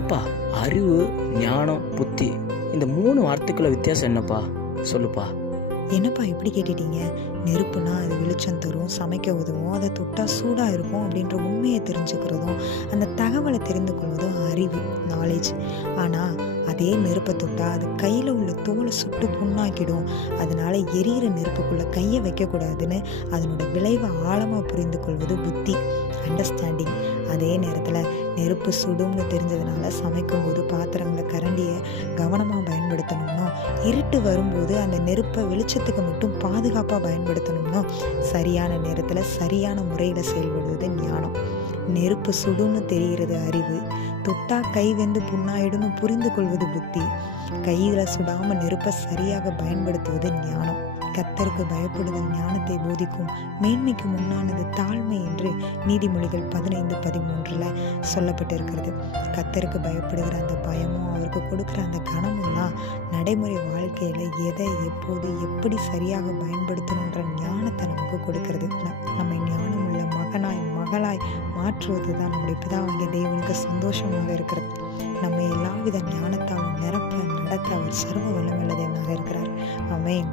எப்பா அறிவு, ஞானம், புத்தி இந்த 3 வார்த்தைக்குள்ள வித்தியாசம் என்னப்பா சொல்லுப்பா. என்னப்பா இப்படி கேட்டுட்டீங்க? நெருப்புனா அது வெளிச்சம் தரும், சமைக்க உதவும், அதை தொட்டா சூடாக இருக்கும் அப்படின்ற உண்மையை தெரிஞ்சுக்கிறதும் அந்த தகவலை தெரிந்து கொள்வதும் அறிவு, நாலேஜ். ஆனால் அதே நெருப்பை தொட்டா அது கையில் உள்ள தோலை சுட்டு புண்ணாக்கிடும். அதனால எரியிற நெருப்புக்குள்ளே கையை வைக்கக்கூடாதுன்னு அதனோட விளைவை ஆழமாக புரிந்து கொள்வது புத்தி, அண்டர்ஸ்டாண்டிங். அதே நேரத்தில் நெருப்பு சுடும்னு தெரிஞ்சதுனால சமைக்கும்போது பாத்திரங்களை, கரண்டியை கவனமாக பயன்படுத்தணும்னா, இருட்டு வரும்போது அந்த நெருப்பை வெளிச்சத்துக்கு மட்டும் பாதுகாப்பாக பயன்படுத்தணும்னா, சரியான நேரத்தில் சரியான முறையில் செயல்படுவது ஞானம். நெருப்பு சுடும்னு தெரிகிறது அறிவு, தொட்டா கை வெந்து புண்ணாயிடும்னு புரிந்து கொள்வது புத்தி, கையில் சுடாமல் நெருப்பை சரியாக பயன்படுத்துவது ஞானம். கர்த்தருக்கு பயப்படுதல் ஞானத்தை போதிக்கும், மேன்மைக்கு முன்னானது தாழ்மை என்று நீதிமொழிகள் 15:13 சொல்லப்பட்டிருக்கிறது. கர்த்தருக்கு பயப்படுகிற அந்த பயமும் அவருக்கு கொடுக்குற அந்த கனமும் தான் நடைமுறை வாழ்க்கையில் எதை, எப்போது, எப்படி சரியாக பயன்படுத்தணுன்ற ஞானத்தை நமக்கு கொடுக்கறது. நம்மை ஞானம் உள்ள மகனாய், மகளாய் மாற்றுவது தான் நம்முடைய பிதாவாகிய தேவனுக்கு சந்தோஷமாக இருக்கிறது. நம்ம எல்லாவித ஞானத்தாலும் நிரப்ப, நடத்த அவர் சர்வ வல்லமையுள்ள தேவனாக இருக்கிறார். ஆமென்.